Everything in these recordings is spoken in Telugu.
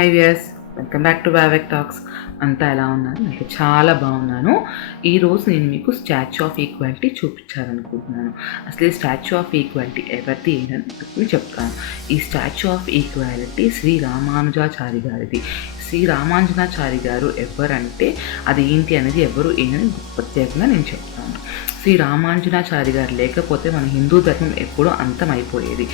High viewers, welcome back to Vivek talks. అంతా ఎలా ఉన్నారు? నేను చాలా బాగున్నాను. ఈరోజు నేను మీకు స్టాచ్యూ ఆఫ్ ఈక్వాలిటీ చూపించాలనుకుంటున్నాను. అసలు ఈ స్టాచ్యూ ఆఫ్ ఈక్వాలిటీ ఎవరిది ఏంటని చెప్తాను. ఈ statue of equality Shri Ramanujachari గారిది. శ్రీ రామానుజాచారి గారు ఎవరంటే అది ఏంటి అనేది ఎవరు ఏంటని ప్రత్యేకంగా నేను చెప్తాను. శ్రీ రామానుజాచారి గారు లేకపోతే మన హిందూ ధర్మం ఎప్పుడో అంతమైపోయేది.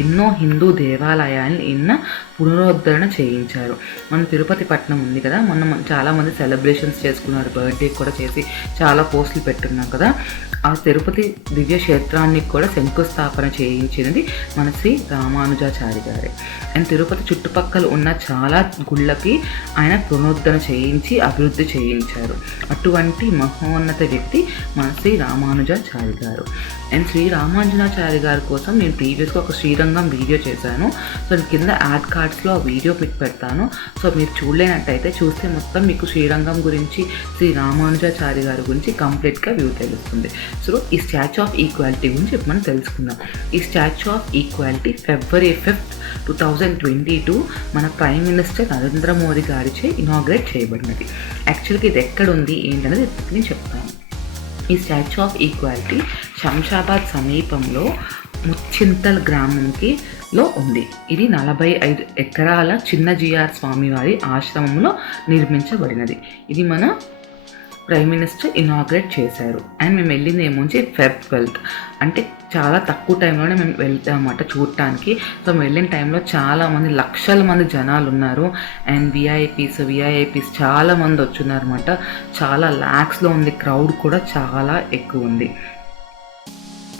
ఎన్నో హిందూ దేవాలయాలను పునరుద్ధరణ చేయించారు. మన తిరుపతి పట్టణం ఉంది కదా, మొన్న చాలామంది సెలబ్రేషన్స్ చేసుకున్నారు, బర్త్డే కూడా చేసి చాలా పోస్టులు పెట్టున్నాం కదా. ఆ తిరుపతి దివ్య క్షేత్రాన్ని కూడా శంకుస్థాపన చేయించినది మన శ్రీ రామానుజాచారి గారే. అండ్ తిరుపతి చుట్టుపక్కల ఉన్న చాలా గుళ్ళకి ఆయన పునరుద్ధరణ చేయించి అభివృద్ధి చేయించారు. అటువంటి మహోన్నత వ్యక్తి మన శ్రీ రామానుజాచారి గారు. అండ్ శ్రీ రామానుజాచారి గారి కోసం నేను ప్రీవియస్గా ఒక శ్రీరంగం వీడియో చేశాను. సో కింద యాడ్ కార్డ్స్లో ఆ వీడియో పెడతాను. సో మీరు చూడలేనట్టయితే చూస్తే మొత్తం మీకు శ్రీరంగం గురించి, శ్రీ రామానుజాచారి గారి గురించి కంప్లీట్గా వ్యూ తెలుస్తుంది. సో ఈ స్టాచ్యూ ఆఫ్ ఈక్వాలిటీ గురించి మనం తెలుసుకుందాం. ఈ statue of equality February 5th, 2022 మన ప్రైమ్ మినిస్టర్ నరేంద్ర మోదీ గారిచే ఇనాగ్రేట్ చేయబడినది. యాక్చువల్గా ఇది ఎక్కడుంది ఏంటనేది నేను చెప్తాను. ఈ స్టాచ్యూ ఆఫ్ ఈక్వాలిటీ శంషాబాద్ సమీపంలో ముచ్చింతల్ గ్రామంలో ఉంది. ఇది 45 ఎకరాల చిన్న జిఆర్ స్వామివారి ఆశ్రమంలో నిర్మించబడినది. ఇది మన ప్రైమ్ మినిస్టర్ ఇనాగ్రేట్ చేశారు. అండ్ మేము వెళ్ళింది ఏమొచ్చి Feb 12th, అంటే చాలా తక్కువ టైంలోనే మేము వెళ్తామన్నమాట చూడటానికి. సో మేము వెళ్ళిన టైంలో చాలామంది, లక్షల మంది జనాలు ఉన్నారు. అండ్ విఐపీస్ చాలామంది వచ్చున్నారు అనమాట. చాలా ల్యాక్స్లో ఉంది, క్రౌడ్ కూడా చాలా ఎక్కువ ఉంది.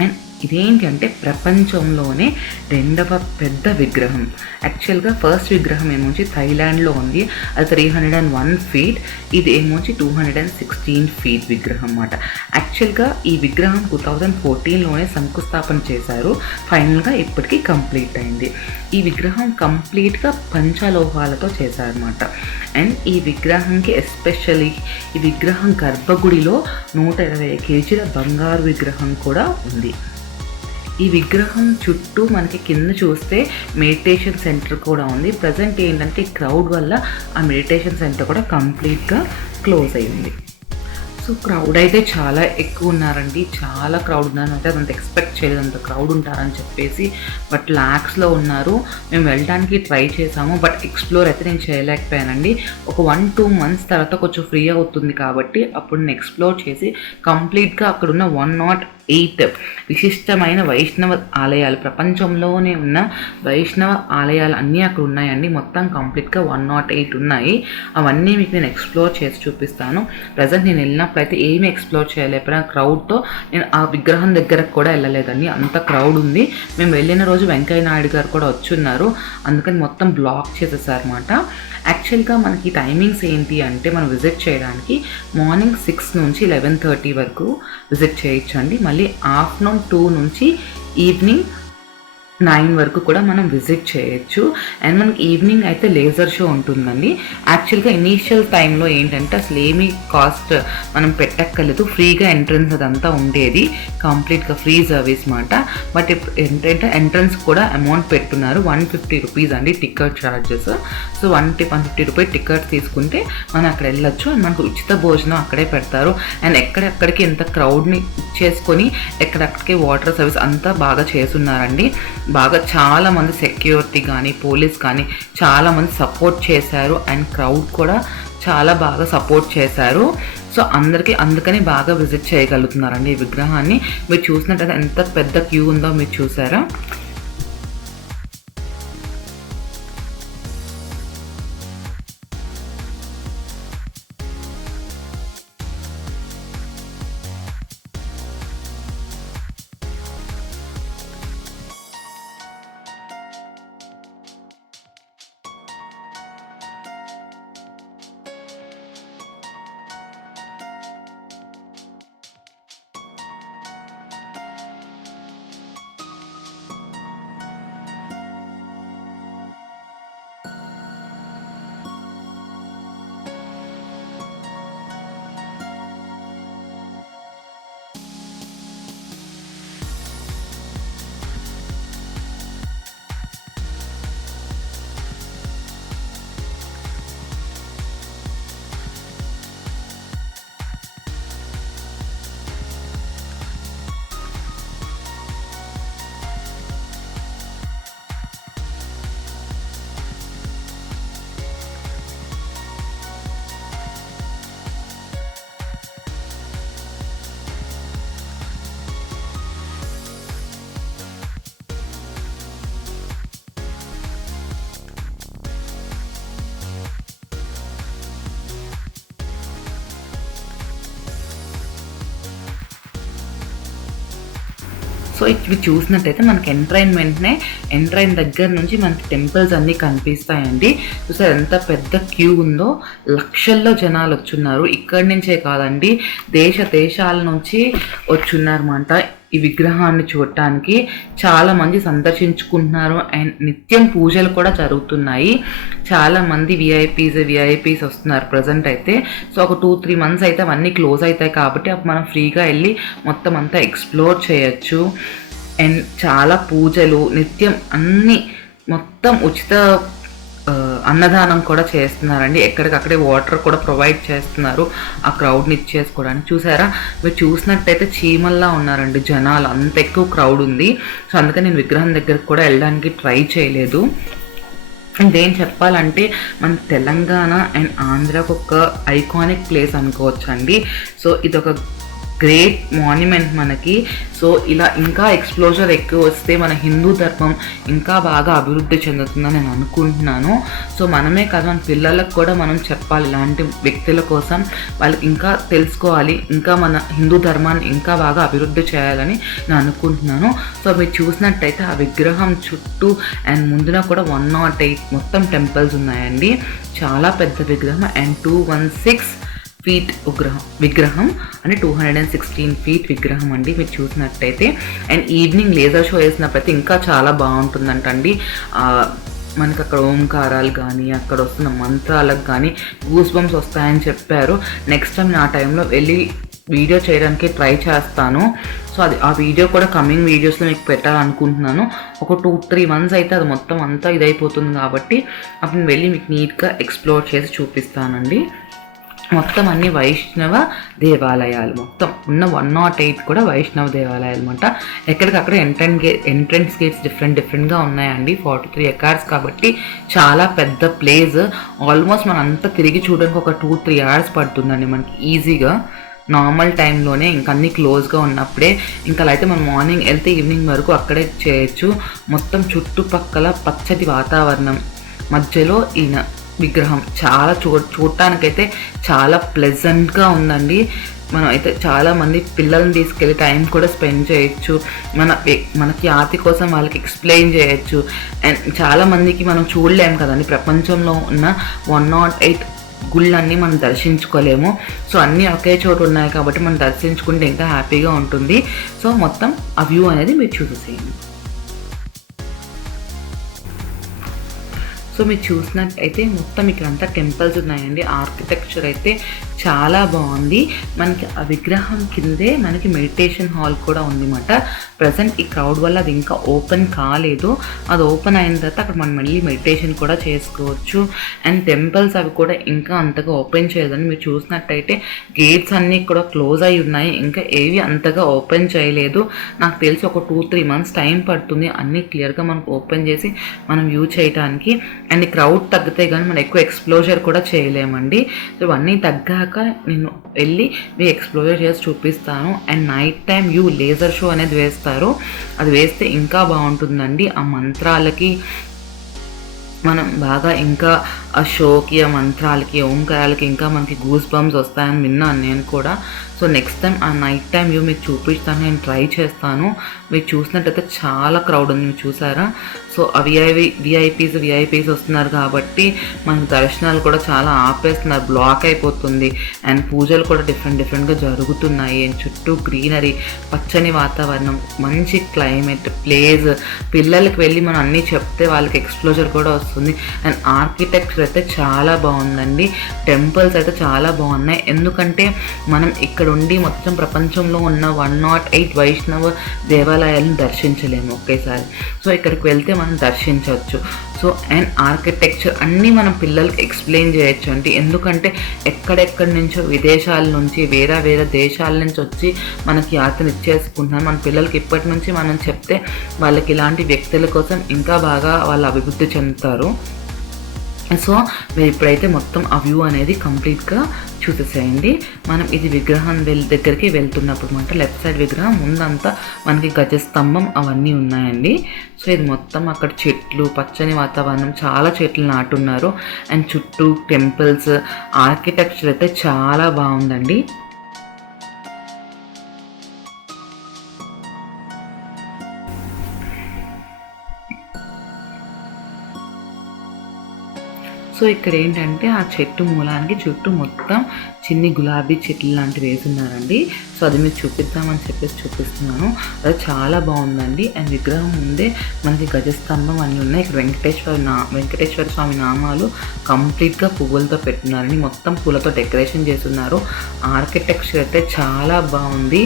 అండ్ ఇదేంటి అంటే ప్రపంచంలోనే 2వ పెద్ద విగ్రహం. యాక్చువల్గా ఫస్ట్ విగ్రహం ఏమొచ్చి థైలాండ్లో ఉంది, అది 301 feet. ఇది ఏమొచ్చి 216 feet విగ్రహం అన్నమాట. యాక్చువల్గా ఈ విగ్రహం 2014లోనే శంకుస్థాపన చేశారు. ఫైనల్గా ఇప్పటికీ కంప్లీట్ అయింది. ఈ విగ్రహం కంప్లీట్గా పంచలోహాలతో చేశారన్నమాట. అండ్ ఈ విగ్రహంకి ఎస్పెషల్లీ ఈ విగ్రహం గర్భగుడిలో 120 kgల బంగారు విగ్రహం కూడా ఉంది. ఈ విగ్రహం చుట్టూ మనకి కింద చూస్తే మెడిటేషన్ సెంటర్ కూడా ఉంది. ప్రజెంట్ ఏంటంటే ఈ క్రౌడ్ వల్ల ఆ మెడిటేషన్ సెంటర్ కూడా కంప్లీట్గా క్లోజ్ అయ్యింది. సో క్రౌడ్ అయితే చాలా ఎక్కువ ఉన్నారండి, చాలా క్రౌడ్ ఉన్నారు. అంటే అదంత ఎక్స్పెక్ట్ చేయలేదు అంత క్రౌడ్ ఉంటారని చెప్పేసి. బట్ ల్యాక్స్లో ఉన్నారు. మేము వెళ్ళడానికి ట్రై చేసాము, బట్ ఎక్స్ప్లోర్ అయితే నేను చేయలేకపోయానండి. ఒక 1-2 months తర్వాత కొంచెం ఫ్రీ అవుతుంది కాబట్టి అప్పుడు నేను ఎక్స్ప్లోర్ చేసి కంప్లీట్గా అక్కడున్న 108 విశిష్టమైన వైష్ణవ ఆలయాలు, ప్రపంచంలోనే ఉన్న వైష్ణవ ఆలయాలు అన్నీ అక్కడ ఉన్నాయండి. మొత్తం కంప్లీట్గా 108 ఉన్నాయి. అవన్నీ మీకు నేను ఎక్స్ప్లోర్ చేసి చూపిస్తాను. ప్రజెంట్ నేను వెళ్ళినప్పుడైతే ఏమీ ఎక్స్ప్లోర్ చేయలేకపోయినా క్రౌడ్తో నేను ఆ విగ్రహం దగ్గరకు కూడా వెళ్ళలేదండి, అంత క్రౌడ్ ఉంది. మేము వెళ్ళిన రోజు వెంకయ్య నాయుడు గారు కూడా వచ్చున్నారు, అందుకని మొత్తం బ్లాక్ చేసేసారన్నమాట. యాక్చువల్గా మనకి టైమింగ్స్ ఏంటి అంటే మనం విజిట్ చేయడానికి మార్నింగ్ 6 నుంచి 11:30 వరకు విజిట్ చేయొచ్చండి. మళ్ళీ ఆఫ్టర్నూన్ 2 నుంచి ఈవినింగ్ 9 వరకు కూడా మనం విజిట్ చేయొచ్చు. అండ్ మనకి ఈవినింగ్ అయితే లేజర్ షో ఉంటుందండి. యాక్చువల్గా ఇనీషియల్ టైంలో ఏంటంటే అసలు ఏమీ కాస్ట్ మనం పెట్టక్కర్లేదు, ఫ్రీగా ఎంట్రన్స్ అదంతా ఉండేది, కంప్లీట్గా ఫ్రీ సర్వీస్ మాట. బట్ ఇప్పుడు ఏంటంటే ఎంట్రన్స్ కూడా అమౌంట్ పెట్టున్నారు, 150 rupees అండి ticket charges. So 150 rupees ticket తీసుకుంటే మనం అక్కడ వెళ్ళొచ్చు. అండ్ మనకు ఉచిత భోజనం అక్కడే పెడతారు. అండ్ ఎక్కడెక్కడికి ఎంత క్రౌడ్ని చేసుకొని ఎక్కడెక్కడికి వాటర్ సర్వీస్ అంతా బాగా చేస్తున్నారండి. బాగా చాలామంది సెక్యూరిటీ కానీ పోలీస్ కానీ చాలామంది సపోర్ట్ చేశారు. అండ్ క్రౌడ్ కూడా చాలా బాగా సపోర్ట్ చేశారు. సో అందుకని బాగా విజిట్ చేయగలుగుతున్నారండి ఈ విగ్రహాన్ని. మీరు చూసినట్టయితే ఎంత పెద్ద క్యూ ఉందో మీరు చూసారా. సో ఇవి చూసినట్టయితే మనకి ఎంటర్ అయిన దగ్గర నుంచి మనకి టెంపుల్స్ అన్నీ కనిపిస్తాయండి. చూసారు ఎంత పెద్ద క్యూ ఉందో, లక్షల్లో జనాలు వచ్చున్నారు. ఇక్కడి నుంచే కాదండి, దేశాల నుంచి వచ్చున్నారన్నమాట ఈ విగ్రహాన్ని చూడటానికి. చాలా మంది సందర్శించుకుంటున్నారు అండ్ నిత్యం పూజలు కూడా జరుగుతున్నాయి. చాలా మంది విఐపీస్ వస్తున్నారు ప్రజెంట్ అయితే. సో ఒక 2-3 మంత్స్ అయితే అవన్నీ క్లోజ్ అవుతాయి కాబట్టి అప్పుడు మనం ఫ్రీగా వెళ్ళి మొత్తం అంతా ఎక్స్ప్లోర్ చేయొచ్చు. అండ్ చాలా పూజలు నిత్యం అన్నీ మొత్తం ఉచిత అన్నదానం కూడా చేస్తున్నారండి. ఎక్కడికక్కడే వాటర్ కూడా ప్రొవైడ్ చేస్తున్నారు ఆ క్రౌడ్ని ఇచ్చేసుకోవడానికి. చూసారా, మీరు చూసినట్టయితే చీమల్లా ఉన్నారండి జనాలు, అంత ఎక్కువ క్రౌడ్ ఉంది. సో అందుకని నేను విగ్రహం దగ్గరకు కూడా వెళ్ళడానికి ట్రై చేయలేదు. ఇదేం చెప్పాలంటే మన తెలంగాణ అండ్ ఆంధ్రాకు ఒక ఐకానిక్ ప్లేస్ అనుకోవచ్చు అండి. సో ఇదొక గ్రేట్ మాన్యుమెంట్ మనకి. సో ఇలా ఇంకా ఎక్స్ప్లోజర్ ఎక్కువ వస్తే మన హిందూ ధర్మం ఇంకా బాగా అభివృద్ధి చెందుతుందని నేను అనుకుంటున్నాను. సో మనమే కాదు, మన పిల్లలకు కూడా మనం చెప్పాలి, ఇలాంటి వ్యక్తుల కోసం వాళ్ళకి ఇంకా తెలుసుకోవాలి, ఇంకా మన హిందూ ధర్మాన్ని ఇంకా బాగా అభివృద్ధి చేయాలని నేను అనుకుంటున్నాను. సో మీరు చూసినట్టయితే ఆ విగ్రహం చుట్టూ అండ్ ముందున కూడా 108 మొత్తం టెంపుల్స్ ఉన్నాయండి. చాలా పెద్ద విగ్రహం అండ్ 216 ఫీట్ విగ్రహం అంటే 216 ఫీట్ విగ్రహం అండి మీరు చూసినట్టయితే. అండ్ ఈవినింగ్ లేజర్ షో వేసినప్పుడైతే ఇంకా చాలా బాగుంటుందంటండి. మనకు అక్కడ ఓంకారాలు కానీ అక్కడ వస్తున్న మంత్రాలకు కానీ గూస్ బంప్స్ వస్తాయని చెప్పారు. నెక్స్ట్ టైం నా టైంలో వెళ్ళి వీడియో చేయడానికి ట్రై చేస్తాను. సో అది ఆ వీడియో కూడా కమింగ్ వీడియోస్లో మీకు పెట్టాలనుకుంటున్నాను. ఒక 2-3 మంత్స్ అయితే అది మొత్తం అంతా ఇదైపోతుంది కాబట్టి అప్పుడు నేను వెళ్ళి మీకు నీట్గా ఎక్స్ప్లోర్ చేసి చూపిస్తానండి. మొత్తం అన్ని వైష్ణవ దేవాలయాలు, మొత్తం ఉన్న 108 కూడా వైష్ణవ దేవాలయాలు అనమాట. ఎక్కడికక్కడ ఎంట్రన్స్ గేట్స్ డిఫరెంట్గా ఉన్నాయండి. 43 acres కాబట్టి చాలా పెద్ద ప్లేస్. ఆల్మోస్ట్ మనం అంతా తిరిగి చూడడానికి ఒక 2-3 hours పడుతుందండి మనకి ఈజీగా. నార్మల్ టైంలోనే ఇంకా అన్నీ క్లోజ్గా ఉన్నప్పుడే, ఇంకా అయితే మనం మార్నింగ్ వెళ్తే ఈవినింగ్ వరకు అక్కడే చేయొచ్చు. మొత్తం చుట్టుపక్కల పచ్చటి వాతావరణం మధ్యలో ఈయన విగ్రహం చాలా చూడటానికైతే చాలా ప్లెజెంట్గా ఉందండి. మనం అయితే చాలామంది పిల్లల్ని తీసుకెళ్ళి టైం కూడా స్పెండ్ చేయొచ్చు. మనకి ఆతి కోసం వాళ్ళకి ఎక్స్ప్లెయిన్ చేయొచ్చు. అండ్ చాలామందికి మనం చూడలేము కదండి, ప్రపంచంలో ఉన్న 108 గుళ్ళన్నీ మనం దర్శించుకోలేము. సో అన్నీ ఒకే చోటు ఉన్నాయి కాబట్టి మనం దర్శించుకుంటే ఇంకా హ్యాపీగా ఉంటుంది. సో మొత్తం ఆ వ్యూ అనేది మీరు చూసేయండి. సో మీరు చూసినట్టయితే మొత్తం ఇక్కడంతా టెంపుల్స్ ఉన్నాయండి. ఆర్కిటెక్చర్ అయితే చాలా బాగుంది. మనకి ఆ విగ్రహం కిందే మనకి మెడిటేషన్ హాల్ కూడా ఉందన్నమాట. ప్రజెంట్ ఈ క్రౌడ్ వల్ల అది ఇంకా ఓపెన్ కాలేదు. అది ఓపెన్ అయిన తర్వాత అక్కడ మనం మళ్ళీ మెడిటేషన్ కూడా చేసుకోవచ్చు. అండ్ టెంపుల్స్ అవి కూడా ఇంకా అంతగా ఓపెన్ చేయలేదని మీరు చూసినట్టయితే గేట్స్ అన్నీ కూడా క్లోజ్ అయి ఉన్నాయి. ఇంకా ఏవి అంతగా ఓపెన్ చేయలేదు. నాకు తెలిసి ఒక 2-3 months టైం పడుతుంది అన్నీ క్లియర్గా మనకు ఓపెన్ చేసి మనం యూజ్ చేయడానికి. అండ్ క్రౌడ్ తగ్గితే కానీ మనం ఎక్కువ ఎక్స్ప్లోజర్ కూడా చేయలేమండి. సో ఇవన్నీ తగ్గాక నేను వెళ్ళి మీ ఎక్స్ప్లోజర్ చేసి చూపిస్తాను. And night time laser show అనేది వేస్తారు. అది వేస్తే ఇంకా బాగుంటుందండి. ఆ మంత్రాలకి మనం బాగా ఇంకా ఆ షోకి, ఆ మంత్రాలకి, ఓంకారాలకి ఇంకా మనకి గూస్ బంప్స్ వస్తాయని విన్నాను నేను కూడా. సో నెక్స్ట్ టైం ఆ నైట్ టైం వ్యూ మీకు చూపిస్తాను, నేను ట్రై చేస్తాను. మీరు చూసినట్టయితే చాలా క్రౌడ్ ఉంది, మీరు చూసారా. సో ఆ విఐపీస్ వస్తున్నారు కాబట్టి మనకు దర్శనాలు కూడా చాలా ఆపేస్తున్నారు, బ్లాక్ అయిపోతుంది. అండ్ పూజలు కూడా డిఫరెంట్గా జరుగుతున్నాయి. అండ్ చుట్టూ గ్రీనరీ, పచ్చని వాతావరణం, మంచి క్లైమేట్, ప్లేస్. పిల్లలకి వెళ్ళి మనం అన్నీ చెప్తే వాళ్ళకి ఎక్స్ప్లోజర్ కూడా వస్తుంది. అండ్ ఆర్కిటెక్చర్ అయితే చాలా బాగుందండి. టెంపుల్స్ అయితే చాలా బాగున్నాయి. ఎందుకంటే మనం ఇక్కడ ఉండి మొత్తం ప్రపంచంలో ఉన్న 108 వైష్ణవ దేవాలయాలను దర్శించలేము ఒకేసారి. సో ఇక్కడికి వెళ్తే మనం దర్శించవచ్చు. సో అండ్ ఆర్కిటెక్చర్ అన్నీ మనం పిల్లలకి ఎక్స్ప్లెయిన్ చేయొచ్చు అండి. ఎందుకంటే ఎక్కడెక్కడి నుంచో విదేశాల నుంచి, వేరే దేశాల నుంచి వచ్చి మనకి యాత్రను ఇచ్చేసుకుంటున్నాం. మన పిల్లలకి ఇప్పటి నుంచి మనం చెప్తే వాళ్ళకి ఇలాంటి వ్యక్తుల కోసం ఇంకా బాగా వాళ్ళు అభివృద్ధి చెందుతారు. సో మీరు ఇప్పుడైతే మొత్తం ఆ వ్యూ అనేది కంప్లీట్గా చూసేసేయండి. మనం ఇది విగ్రహం దగ్గరికి వెళ్తున్నప్పుడు అనమాట. లెఫ్ట్ సైడ్ విగ్రహం, ముందంతా మనకి గజస్తంభం అవన్నీ ఉన్నాయండి. సో ఇది మొత్తం అక్కడ చెట్లు, పచ్చని వాతావరణం, చాలా చెట్లు నాటున్నారు. అండ్ చుట్టూ టెంపుల్స్, ఆర్కిటెక్చర్ అయితే చాలా బాగుందండి. సో ఇక్కడ ఏంటంటే ఆ చెట్టు మూలానికి చుట్టూ మొత్తం చిన్ని గులాబీ చెట్లు లాంటివి వేసున్నారండి. సో అది మీకు చూపిద్దామని చెప్పేసి చూపిస్తున్నాను. అది చాలా బాగుందండి. అండ్ విగ్రహం ముందే మనకి గజస్తంభం అన్నీ ఉన్నాయి. ఇక్కడ వెంకటేశ్వర స్వామి నామాలు కంప్లీట్గా పువ్వులతో పెట్టున్నారండి. మొత్తం పూలతో డెకరేషన్ చేస్తున్నారు. ఆర్కిటెక్చర్ అయితే చాలా బాగుంది.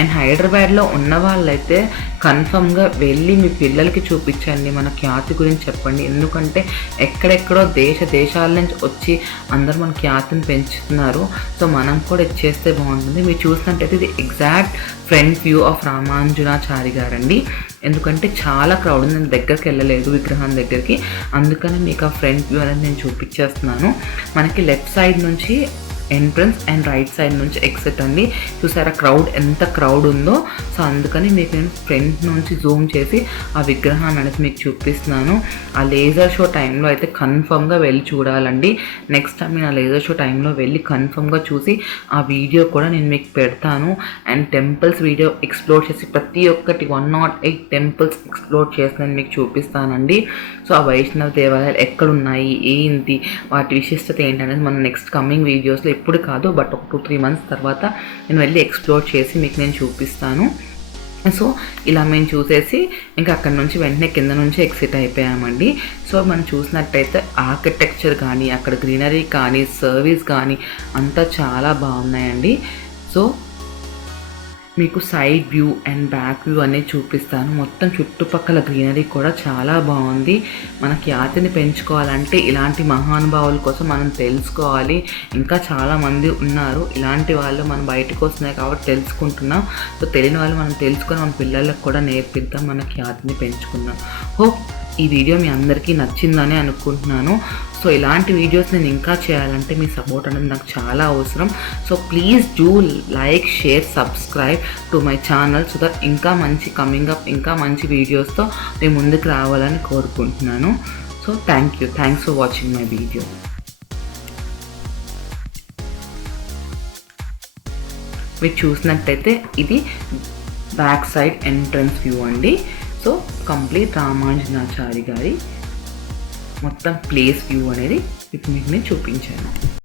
అండ్ హైదరాబాద్లో ఉన్న వాళ్ళైతే కన్ఫర్మ్గా వెళ్ళి మీ పిల్లలకి చూపించండి, మన ఖ్యాతి గురించి చెప్పండి. ఎందుకంటే ఎక్కడెక్కడో దేశాల నుంచి వచ్చి అందరూ మన ఖ్యాతిని పెంచుతున్నారు. సో మనం కూడా ఇచ్చేస్తే బాగుంటుంది. మీరు చూసినట్టయితే ఇది ఎగ్జాక్ట్ ఫ్రంట్ వ్యూ ఆఫ్ రామానుజనాచారి గారండి. ఎందుకంటే చాలా క్రౌడ్ ఉంది, నేను దగ్గరికి వెళ్ళలేదు విగ్రహం దగ్గరికి, అందుకని మీకు ఆ ఫ్రంట్ వ్యూ అనేది నేను చూపించేస్తున్నాను. మనకి లెఫ్ట్ సైడ్ నుంచి ఎంట్రన్స్ అండ్ రైట్ సైడ్ నుంచి ఎగ్జిట్ అండి. చూసారా ఎంత క్రౌడ్ ఉందో. సో అందుకని మీకు నేను ఫ్రంట్ నుంచి జూమ్ చేసి ఆ విగ్రహాన్ని అనేది మీకు చూపిస్తున్నాను. ఆ లేజర్ షో టైంలో అయితే కన్ఫర్మ్గా వెళ్ళి చూడాలండి. నెక్స్ట్ టైం నేను ఆ లేజర్ షో టైంలో వెళ్ళి కన్ఫర్మ్గా చూసి ఆ వీడియో కూడా నేను మీకు పెడతాను. అండ్ టెంపుల్స్ వీడియో ఎక్స్ప్లోర్ చేసి ప్రతి ఒక్కటి 108 టెంపుల్స్ ఎక్స్ప్లోర్ చేసి నేను మీకు చూపిస్తానండి. సో ఆ వైష్ణవ దేవాలయాలు ఎక్కడున్నాయి, ఏంటి, వాటి విశిష్టత ఏంటనేది మనం నెక్స్ట్ కమింగ్ వీడియోస్లో, ఇప్పుడు కాదు బట్ ఒక 2-3 months తర్వాత నేను వెళ్ళి ఎక్స్ప్లోర్ చేసి మీకు నేను చూపిస్తాను. సో ఇలా మేము చూసేసి ఇంకా అక్కడ నుంచి వెంటనే కింద నుంచి ఎగ్జిట్ అయిపోయామండి. సో మనం చూసినట్టయితే ఆర్కిటెక్చర్ కానీ, అక్కడ గ్రీనరీ కానీ, సర్వీస్ కానీ అంతా చాలా బాగున్నాయండి. సో మీకు side view and back view అనేది చూపిస్తాను. మొత్తం చుట్టుపక్కల గ్రీనరీ కూడా చాలా బాగుంది. మన ఖ్యాతిని పెంచుకోవాలంటే ఇలాంటి మహానుభావుల కోసం మనం తెలుసుకోవాలి. ఇంకా చాలామంది ఉన్నారు ఇలాంటి వాళ్ళు, మనం బయటకు వస్తున్నాయి కాబట్టి తెలుసుకుంటున్నాం. సో తెలియని వాళ్ళు మనం తెలుసుకొని మన పిల్లలకు కూడా నేర్పిద్దాం, మన ఖ్యాతిని పెంచుకుందాం. హోప్ ఈ వీడియో మీ అందరికీ నచ్చిందని అనుకుంటున్నాను. సో ఇలాంటి వీడియోస్ నేను ఇంకా చేయాలంటే మీ సపోర్ట్ అనేది నాకు చాలా అవసరం. So please do like, share, subscribe to my channel so that ఇంకా మంచి ఇంకా మంచి వీడియోస్తో మేము ముందుకు రావాలని కోరుకుంటున్నాను. So thanks for watching my video. మీరు చూసినట్టయితే ఇది బ్యాక్ సైడ్ ఎంట్రన్స్ వ్యూ అండి. సో కంప్లీట్ రామానుజనాచారి గారి మొత్తం ప్లేస్ వ్యూ అనేది ఇప్పుడు మీకు నేను చూపించాను.